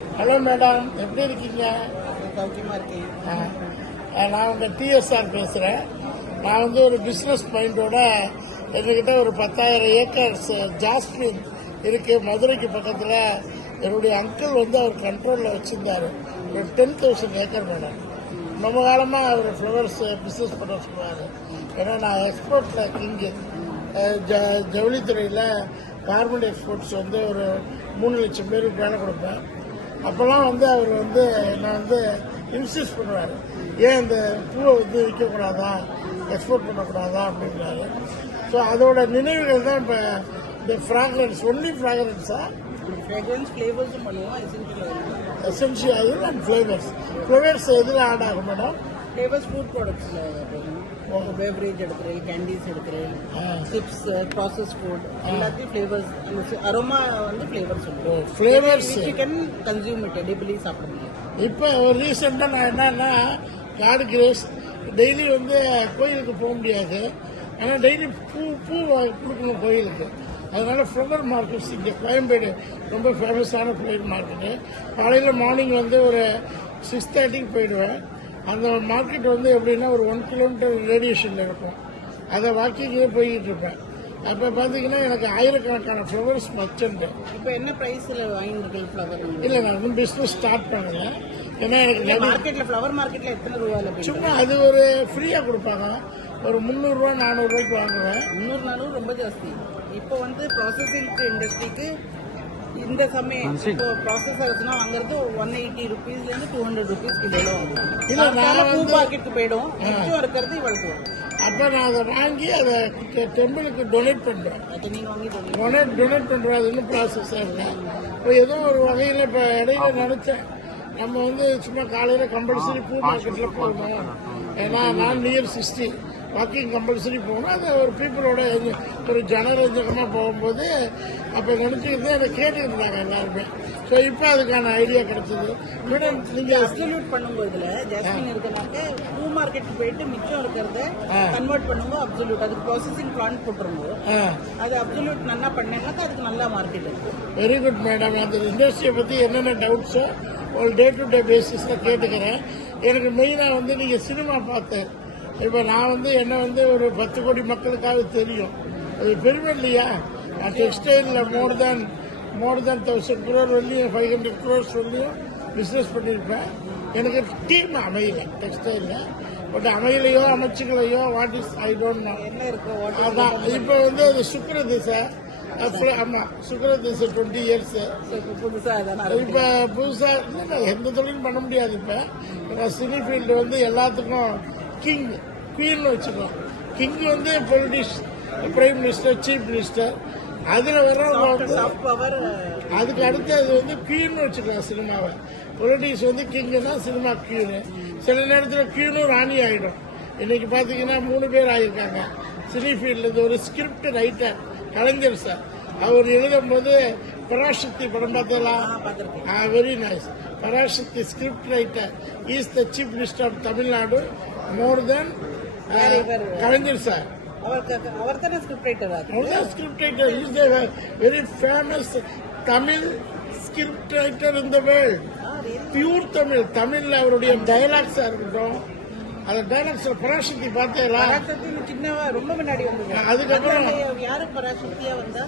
Hello madam, எப்படி இருக்கீங்க? சௌக்கியமா இருக்கேன். நான் உங்கள் டிஎஸ்ஆர் பேசுகிறேன். நான் வந்து ஒரு பிஸ்னஸ் மைண்டோட எங்ககிட்ட ஒரு 10,000 ஏக்கர்ஸ் ஜாஸ்மின் இருக்கு மதுரைக்கு பக்கத்தில். என்னுடைய அங்கிள் வந்து அவர் கண்ட்ரோலில் வச்சுருந்தார். ஒரு 10,000 ஏக்கர் மேடம். ரொம்ப காலமாக அவர் ஃப்ளவர்ஸ் பிஸ்னஸ் பண்ண சொல்லுவார். ஏன்னா நான் எக்ஸ்போர்ட்டில் கிங்கு ஜவுளித்துறையில் கார்மெண்ட் எக்ஸ்போர்ட்ஸ் வந்து ஒரு 3 லட்சம் பேருக்கு வேலை கொடுப்பேன். அப்போல்லாம் வந்து அவர் வந்து என்னை வந்து இன்சிஸ்ட் பண்ணுவார், ஏன் இந்த பூவை வந்து விற்கக்கூடாதா, எக்ஸ்போர்ட் பண்ணக்கூடாதா அப்படின்றாரு. ஸோ அதோட நினைவுகள் தான் இப்போ இந்த ஃப்ராக்ரன்ஸ், ஒன்லி ஃப்ராக்ரன்ஸா ஃப்ராக்ரன்ஸ் ஃப்ளேவர்ஸும் பண்ணுவோம். எசென்ஷியல் ஆயில் அண்ட் ஃப்ளேவர்ஸ் எதில் ஆட் ஆகும் மேடம்? ஃப்ளேவர்ஸ் ஃபுட் ப்ராடக்ட்ஸில் பேவரேஜ் எடுக்கிறேன், கேண்டீஸ் எடுக்கிறேன், சிப்ஸ், ப்ராசஸ் ஃபுட் எல்லாத்தையும் ஃப்ளேவர்ஸ், அரோமா வந்து ஃப்ளேவர்ஸ் சொல்லுவோம். Flavours you can consume it, edibly சாப்பிட முடியும். இப்போ ஒரு ரீசெண்டாக நான் என்னன்னா, காட் கிரேஸ் டெய்லி வந்து கோயிலுக்கு போக முடியாது, ஆனால் டெய்லி பூ கொடுக்கணும் கோயிலுக்கு. அதனால ஃப்ளவர் மார்க்கெட்ஸ் இங்கே கோயம்பேடு ரொம்ப ஃபேமஸான ஃப்ளவர் மார்க்கெட்டு. காலையில் மார்னிங் வந்து ஒரு 6:30க்கு போயிடுவேன். அந்த மார்க்கெட் வந்து எப்படின்னா ஒரு 1 கிலோமீட்டர் ரேடியேஷனில் இருக்கும். அதை வாக்கிங்கே போய்கிட்டு இருப்பேன். அப்போ பார்த்தீங்கன்னா எனக்கு ஆயிரக்கணக்கான ஃப்ளவர்ஸ் மர்ச்சன்ட்டு. இப்போ என்ன ப்ரைஸில் வாங்கியிருக்கீங்க ஃப்ளவர்? இல்லை, நான் இன்னும் பிஸ்னஸ் ஸ்டார்ட் பண்ணல. ஏன்னா எனக்கு மார்க்கெட்டில் ஃப்ளவர் மார்க்கெட்டில் எத்தனை ரூபாயில்? சும்மா அது ஒரு ஃப்ரீயாக கொடுப்பாங்க. ஒரு 300 400 வாங்குவேன். 300 ரொம்ப ஜாஸ்தி. இப்போ வந்து ப்ராசஸிங் இண்டஸ்ட்ரிக்கு இந்த சமயம் இப்போ ப்ராசஸ் ஆகுதுன்னா வாங்குறது 180 ருபீஸ்லேருந்து 200 ருபீஸ் கிலோ வாங்குவோம். இல்லை, நான் பூ வந்து மார்க்கெட்டுக்கு போயிடும், மிச்சம் இருக்கிறது இவ்வளவு. அப்போ நான் அதை வாங்கி அதை டெம்பிளுக்கு டொனேட் பண்ணுறேன். அது நீங்கள் வாங்கி டொனேட் பண்ணுறேன். அது இன்னும் ப்ராசஸ் ஆகல. இப்போ ஏதோ ஒரு வகையில் இப்போ இடையில நினச்சேன், நம்ம வந்து சும்மா காலையில் கம்பல்சரி பூ மார்க்கெட்டில் போகணும். ஏன்னா நான் நியர் 60 வாக்கிங் கம்பல்சரி போகணும். அது ஒரு பீப்புளோட ஒரு ஜனரஞ்சகமாக போகும்போது அப்போ நினச்சிக்கிட்டு அதை கேட்டுக்கிட்டு இருந்தாங்க எல்லாருமே. ஸோ இப்போ அதுக்கான ஐடியா கிடைச்சது. மேடம், நீங்கள் அப்சல்யூட் பண்ணும்போதுல ஜாஸ்மின் இருக்கிறனாக்க பூ மார்க்கெட்டுக்கு போயிட்டு மிச்சம் இருக்கிறத கன்வெர்ட் பண்ணும்போது அப்சல்யூட் அதுக்கு ப்ராசஸிங் பிளான் போட்டுரும்போது அது அப்சல்யூட் நல்லா பண்ணீங்கன்னாக்கா அதுக்கு நல்லா மார்க்கெட் இருக்கு. Very good madam. அந்த இண்டஸ்ட்ரியை பற்றி என்னென்ன டவுட்ஸோ ஒரு டே டு டே பேசிஸில் கேட்டுக்கிறேன். எனக்கு மெயினாக வந்து நீங்கள் சினிமா பார்த்தேன். இப்போ நான் வந்து என்ன வந்து ஒரு 10 கோடி மக்களுக்காக தெரியும். அது பெருமை இல்லையா? நான் டெக்ஸ்டைலில் மோர் தேன் 1000 crore வரலையும் 500 crores வரலையும் பிஸ்னஸ் பண்ணியிருப்பேன். எனக்கு டீம் அமையல டெக்ஸ்டைலில். பட் அமையலையோ அமைச்சுக்கலையோ what is I don't know. என்ன இருக்கு அதான் இப்போ வந்து அது சுக்ரதிசை. ஆமாம், சுக்ரதிசை 20 years. புதுசாக இப்போ புதுசாக இல்லை, எந்த தொழிலும் பண்ண முடியாது. இப்போ சினி ஃபீல்டு வந்து எல்லாத்துக்கும் கிங் குவீன்னு வச்சுக்கோம். கிங் வந்து பிரைம் மினிஸ்டர், சீஃப் மினிஸ்டர். அதில் வர்றவங்க அதுக்கு அடுத்து அது வந்து குவீன்னு வச்சுக்கலாம் சினிமாவை. பொலிட்டிக்ஸ் வந்து கிங்குன்னா சினிமா குவீனு. சில நேரத்தில் குவீனும் ராணி ஆகிடும். இன்னைக்கு பார்த்தீங்கன்னா 3 பேர் ஆகியிருக்காங்க சினி ஃபீல்டு. ஒரு ஸ்கிரிப்ட் ரைட்டர் கலைஞர் சார், அவர் எழுதும் போது பராசக்தி படம் பார்த்தலாம். Very nice. Parasakthi script writer is the chief minister of Tamil Nadu more than Kalaignar sir. அவர் தானே script writer. Script writer is the very famous Tamil script writer in the world. Pure தமிழ்ல அவருடைய டைலாக்ஸா இருக்கட்டும், அந்த டைலாக்ஸ் பராசக்தி பார்த்தேங்களா? சின்னவா ரொம்ப முன்னாடி வந்து அதுக்கப்புறம் யாரு பராசக்தியா வந்தா?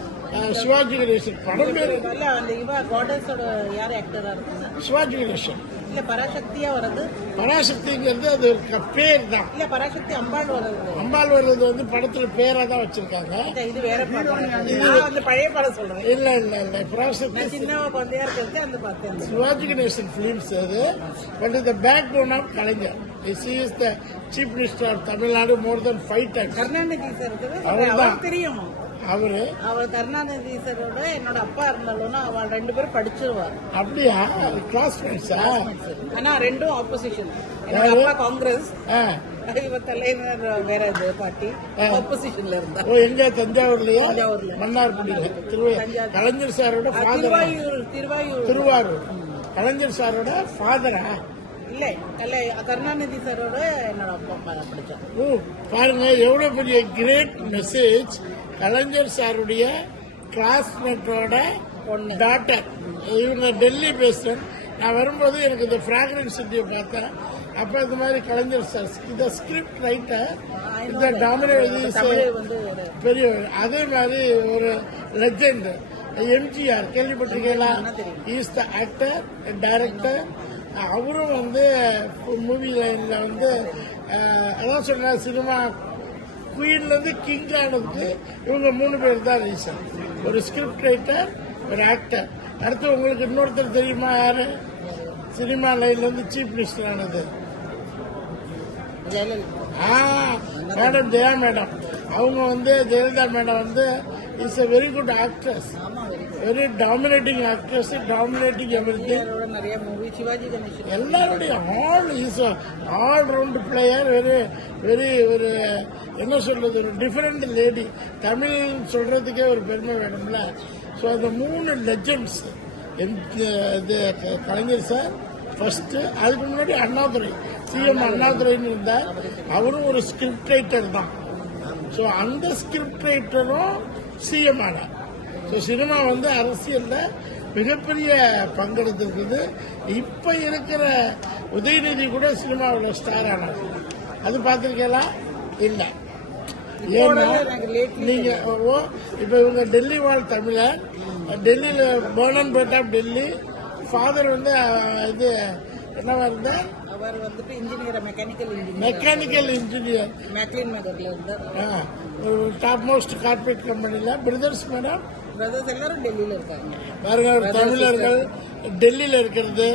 சிவாஜி கணேசன். படம் பேரு அந்த இவ காடஸோட யாரு ஆக்டரா இருக்குன்னா சிவாஜி கணேசன். இல்ல பராசக்தியா வர்றது, பராசக்திங்கிறது அது ஒரு பேர் தான். இல்ல பராசக்தி அம்பாள் வர்றது. அம்பாள் வர்றது வந்து படத்துல பேரா தான் வச்சிருக்காங்க. இது வேற படம். அந்த பழைய படம் சொல்றேன். இல்ல பராசக்தி சின்னவா குழந்தையா இருக்கிறது அந்த பார்த்தேன். சிவாஜி கணேசன் பிலிம்ஸ் அது. பட் இந்த backbone of Kalaignar. He is the chief minister of Tamil Nadu more than 5 times. Karunanidhi sir தெரியும். அவர் கருணாநிதி சாரோட என்னோட அப்பா இருந்தாலும் அவள் 2 பேரும் படிச்சிருவார். அப்படியா? கிளாஸ் ஃப்ரெண்ட்ஸா? ஆனா ரெண்டும் ஆப்போசிஷன். என்னோட அப்பா காங்கிரஸ், இவ தலைவர் வேற பார்ட்டி, ஆப்போசிஷன்ல இருந்தா. எங்க? தஞ்சாவூர்லயா? மன்னார்குடியில. கலைஞர் சாரோட ஃபாதர். திருவாரூர். கலைஞர் சாரோட ஃபாதரா? இல்ல கருணாநிதி சாரோட என்னோட அப்பா படிச்சோம். பாருங்க எவ்வளவு பெரிய கிரேட் மெசேஜ். கலைஞர் சாருடைய கிளாஸ்மேட்டோட டாட்டர். இவங்க டெல்லி பேஸ்ட். நான் வரும்போது எனக்கு இந்த ஃப்ராக்ரன்ஸ் சிட்டியை பார்த்தேன். அப்போ இந்த மாதிரி கலைஞர் சார் இந்த ஸ்கிரிப்ட் ரைட்டர் இந்த டாமினேட் பெரிய அதே மாதிரி ஒரு லெஜெண்ட் எம்ஜிஆர் கேள்விப்பட்டிருக்கீங்களா? Is the actor director. அவரும் வந்து மூவி லைன்ல வந்து அதான் சொன்ன சினிமா குயின்ல இருந்து கிங் ஆனதுக்கு இவங்க 3 பேர் தான் ரீசன். ஒரு ஸ்கிரிப்ட் ரைட்டர், ஒரு ஆக்டர். அடுத்து உங்களுக்கு இன்னொருத்தர் தெரியுமா யாரு சினிமா லைன்ல இருந்து சீஃப் மினிஸ்டர் ஆனது? Madam Jaya madam. அவங்க வந்து ஜெயலலிதா மேடம் வந்து is a very good actress, very dominating actress, dominating everything. நிறைய மூவி சிவாஜி கணேசன் எல்லாருடைய all round player. Very very ஒரு என்ன சொல்றது, ஒரு டிஃபரெண்ட் லேடி. தமிழ் சொல்றதுக்கே ஒரு பெருமை வேணும்ல. ஸோ அந்த 3 லெஜெண்ட்ஸ் கலைஞர் சார் ஃபர்ஸ்ட். அதுக்கு முன்னாடி அண்ணாதுரை, சிஎம் அண்ணாதுரைன்னு இருந்தார். அவரும் ஒரு ஸ்கிரிப்ட் ரைட்டர் தான். ஸோ அந்த ஸ்கிரிப்ட் ரைட்டரும் சிஎம் ஆனார். ஸோ சினிமா வந்து அரசியல்ல மிகப்பெரிய பங்கெடுத்திருக்குது. இப்ப இருக்கிற உதயநிதி கூட சினிமாவில் ஸ்டார் ஆனார். அது பார்த்திருக்கீங்களா? இல்ல. ஏன்னா நீங்க இப்ப இவங்க டெல்லி வாழ் தமிழர். டெல்லியில பர்னன் பேட் ஆஃப் டெல்லி. ஃபாதர் வந்து இது என்னவா இருந்தார்? அவர் வந்துட்டு இன்ஜினியர், மெக்கானிக்கல் இன்ஜினியர் மேக்லின் நகர்ல இருந்தார். டாப் மோஸ்ட் கார்பரேட் கம்பெனில. பிரதர்ஸ் மேடம் எல்லாரும் டெல்லியில இருக்காங்க. பாருங்க, தமிழர்கள் டெல்லியில இருக்கிறது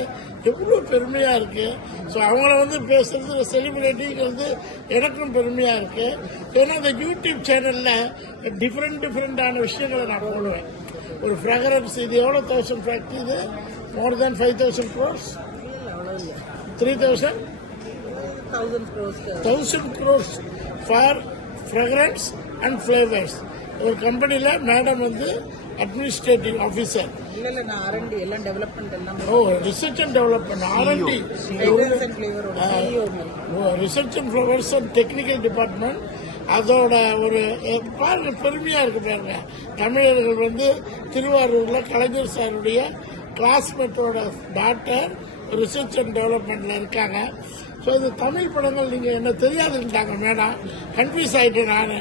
எவ்வளவு பெருமையா இருக்கு. ஸோ அவங்கள வந்து பேசுறது செலிபிரிட்டிங்கிறது எனக்கும் பெருமையா இருக்கு. ஏன்னா இந்த யூடியூப் சேனல்ல டிஃப்ரெண்டான விஷயங்களை நான் போடுவேன். ஒரு ஃப்ராக்ரன்ஸ் இது எவ்வளோ 1000 ஃபேக்டரி, இது மோர் தேன் 5000 crores, 3000 1000 crores for fragrance and flavours. ஒரு கம்பெனில மேடம் வந்து அட்மினிஸ்ட்ரேட்டிவ் ஆபீசர். இல்ல நான் ஆர்என்டி எல்லாம் டெவலப்மென்ட் எல்லாம். Research and development R&D, research and flowers and technical department. அதோட ஒரு பாருங்க பெருமையா இருக்கு. பாருங்க, தமிழர்கள் வந்து திருவாரூர்ல கலைஞர் சாருடைய கிளாஸ்மேட்டோட டாக்டர் ரிசர்ச் அண்ட் டெவலப்மெண்ட்ல இருக்காங்க. ஸோ இது தமிழ் படங்கள் நீங்க என்ன தெரியாதுன்ட்டாங்க மேடம். கன்ஃபியூஸ் ஆயிட்டேன் நான்.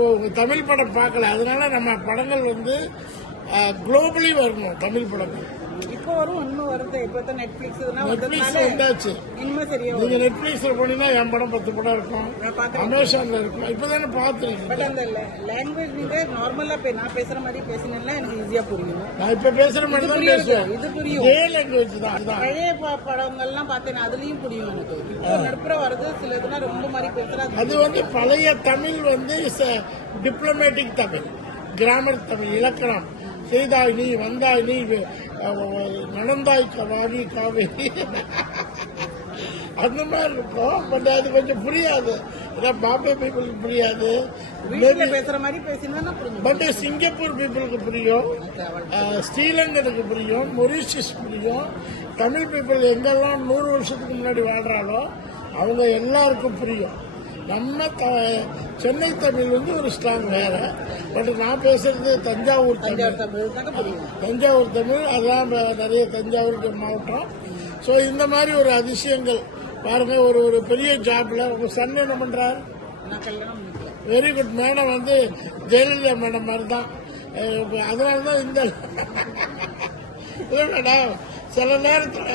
உங்க தமிழ் படம் பார்க்கல, அதனால நம்ம படங்கள் வந்து குளோபலி வரணும். தமிழ் படங்கள் இப்போ வரும், இன்னும் வருது. இப்போ தான் நெட்ஃபிளிக்ஸ் வந்தாச்சு. இன்னும் சரியா நீங்க நெட்ஃபிளிக்ஸ்ல போனீங்கன்னா என் படம் 10 படம் இருக்கும், அமேசான்ல இருக்கும். இப்பதானே பாத்துருக்கீங்க. பட் அந்த லாங்குவேஜ் நீங்க நார்மலா நான் பேசுற மாதிரி பேசினா எனக்கு ஈஸியா புரியும். நான் இப்ப பேசுற மாதிரி தான் பேசுவேன். இது புரியும். இதே லாங்குவேஜ் தான். பழைய படங்கள்லாம் பார்த்தேன், அதுலயும் புரியும் எனக்கு. இப்போ நடுப்புற வருது சில இதெல்லாம் ரொம்ப மாதிரி பேசுறா. அது வந்து பழைய தமிழ் வந்து டிப்ளமேட்டிக் தமிழ், கிராமர் தமிழ், இலக்கணம். செய்தாய் நீ, வந்தாய் நீ, நடந்தாய் வாணி காவேரி, அந்த மாதிரி இருக்கும். பட் அது கொஞ்சம் புரியாது. பாம்பே பீப்புளுக்கு புரியாது. பேசுற மாதிரி பேசினா பட் சிங்கப்பூர் பீப்புளுக்கு புரியும், ஸ்ரீலங்கனுக்கு புரியும், மொரிஷியஸ் புரியும். தமிழ் பீப்புள் எங்கெல்லாம் 100 வருஷத்துக்கு முன்னாடி வாழ்றாலோ அவங்க எல்லாருக்கும் புரியும். நம்ம சென்னை தமிழ் வந்து ஒரு ஸ்லாங் வேற. பட் நான் பேசுறது தஞ்சாவூர் தமிழ். தஞ்சாவூர் தமிழ் அதான் நிறைய தஞ்சாவூர் மாவட்டம். ஸோ இந்த மாதிரி ஒரு அதிசயங்கள் பாருங்க. ஒரு பெரிய ஜாப்ல உங்க சன் என்ன பண்றாரு? Very good. மேடம் வந்து ஜெயலலிதா மேடம் மாதிரி தான். அதனாலதான் இந்த மேடம் சில நேரத்தில்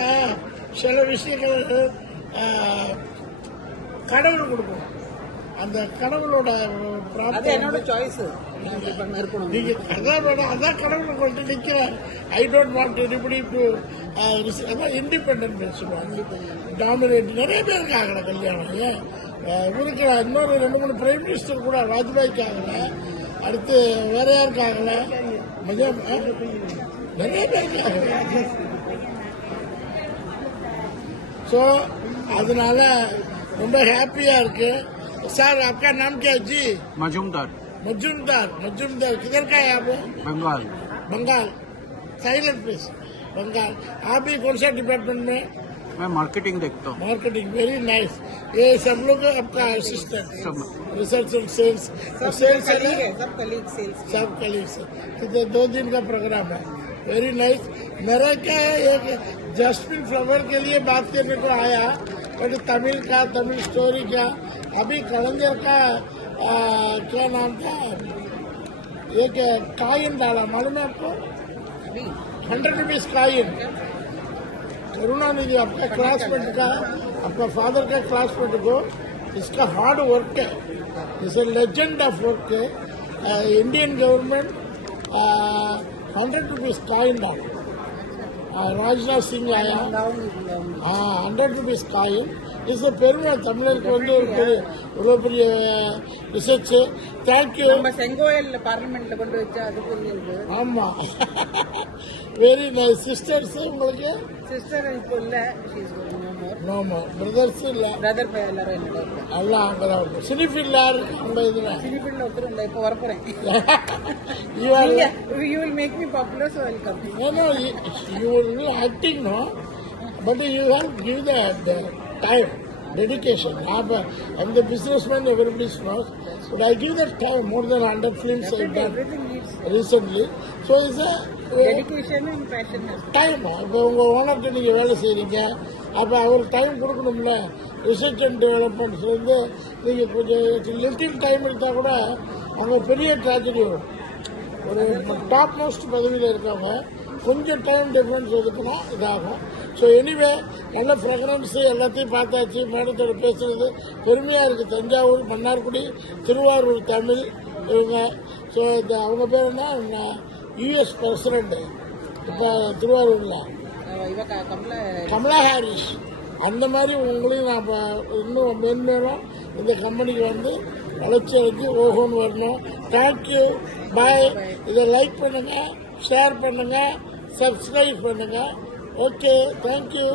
சில விஷயங்கள் கடவுள் கொடுக்கணும். அந்த கடவுளோட நீங்க அதான் மேடம், அதான் கடவுளை கொண்டு நிக்கிறேன். I don't want anybody to அதான் இண்டிபெண்டன்ட் சொல்லுவாங்க. டாமினேட் நிறைய பேருக்கு ஆகல கல்யாணம். ஏன் இவருக்கு இன்னொரு 2-3 பிரைம் மினிஸ்டர் கூட வாஜ்பாய்க்கு ஆகல. அடுத்து வேற யாருக்கு ஆகல? நிறைய பேருக்கு ஆகல. ஸோ அதனால ரொம்ப ஹாப்பியா இருக்கு. सर आपका नाम क्या है जी? मजूमदार। मजूमदार किधर का है आप? बंगाल। Silent please. बंगाल। आप भी कौन सा डिपार्टमेंट में? मैं मार्केटिंग देखता हूँ। Marketing, very nice. ये सब लोग आपका असिस्टेंट, रिसर्च एंड सेल्स सब कलीग सेल्स। कितने 2 दिन का प्रोग्राम है? Very nice. मेरा क्या है, एक जस्मिन फ्लावर के लिए बात करने को आया, बट तमिल का, तमिल स्टोरी का, अभी कलंदर का क्या नाम था, एक काइन डाला, मालूम है आपको? 100 रुपीज काइन। करुणानिधि आपका क्लासमेट का, आपका फादर का क्लासमेट को, इसका हार्ड वर्क है, it's a legend of work है। इंडियन गवर्नमेंट 100 रुपीज काइन डाला, ராஜ்நாத் சிங் ஆயா, 100 ருபீஸ் காயின். இது பெருமை தமிழருக்கு வந்து ஒரு பெரிய இவ்வளோ பெரிய ரிசர்ச். தேங்க்யூ. நம்ம செங்கோயில் பார்லிமெண்ட்ல கொண்டு வச்சா அது பெரிய இது. ஆமா, வெரி நைஸ். சிஸ்டர்ஸ் உங்களுக்கு? சிஸ்டர் இப்போ இல்ல, நோ மோர். பிரதர்ஸ் இல்ல? பிரதர் எல்லாரும் இல்ல, எல்லாம் அங்கதான். சினிஃபீல்ட்ல யாரு உங்க இதுல? சினிஃபீல்ட்ல ஒருத்தர் இல்ல, இப்போ வரப்போறேன். You are you will make me popular, so I'll come. no you will acting, no, but you have give the time, dedication. I'm the businessman, everybody knows, but I give that time. More than 100 films I've done Everything needs recently, so it's a dedication and passion. Time. இப்போ உங்கள் ஓனர்கிட்ட நீங்கள் வேலை செய்கிறீங்க, அப்போ அவருக்கு time கொடுக்கணும்ல. Research and டெவலப்மெண்ட்ஸ்லேருந்து நீங்கள் கொஞ்சம் லிட்டில் டைம் எடுத்தால் கூட அவங்க பெரிய ட்ராஜடி வரும். ஒரு டாப் மோஸ்ட் பதவியில் இருக்கவங்க கொஞ்சம் டைம் டிஃப்ரென்ஸ் ஒதுக்குனா இதாகும். ஸோ எனிவே, நல்ல ஃப்ரெக்ரன்ஸு எல்லாத்தையும் பார்த்தாச்சு. மேடத்தோட பேசுகிறது பெருமையாக இருக்குது. தஞ்சாவூர், மன்னார்குடி, திருவாரூர் தமிழ் இவங்க. ஸோ இந்த அவங்க பேர் என்ன, யூஎஸ் பிரசிடென்ட் இப்போ திருவாரூரில் கமலா ஹாரிஸ். அந்த மாதிரி உங்களையும் நான் இன்னும் மென்மேலும் இந்த கம்பெனிக்கு வந்து வளர்ச்சி அடைஞ்சு ஓஹோன்னு வரணும். தேங்க்யூ, பாய். இதை லைக் பண்ணுங்கள், ஷேர் பண்ணுங்கள், சப்ஸ்கிரைப் பண்ணுங்கள். Okay, thank you.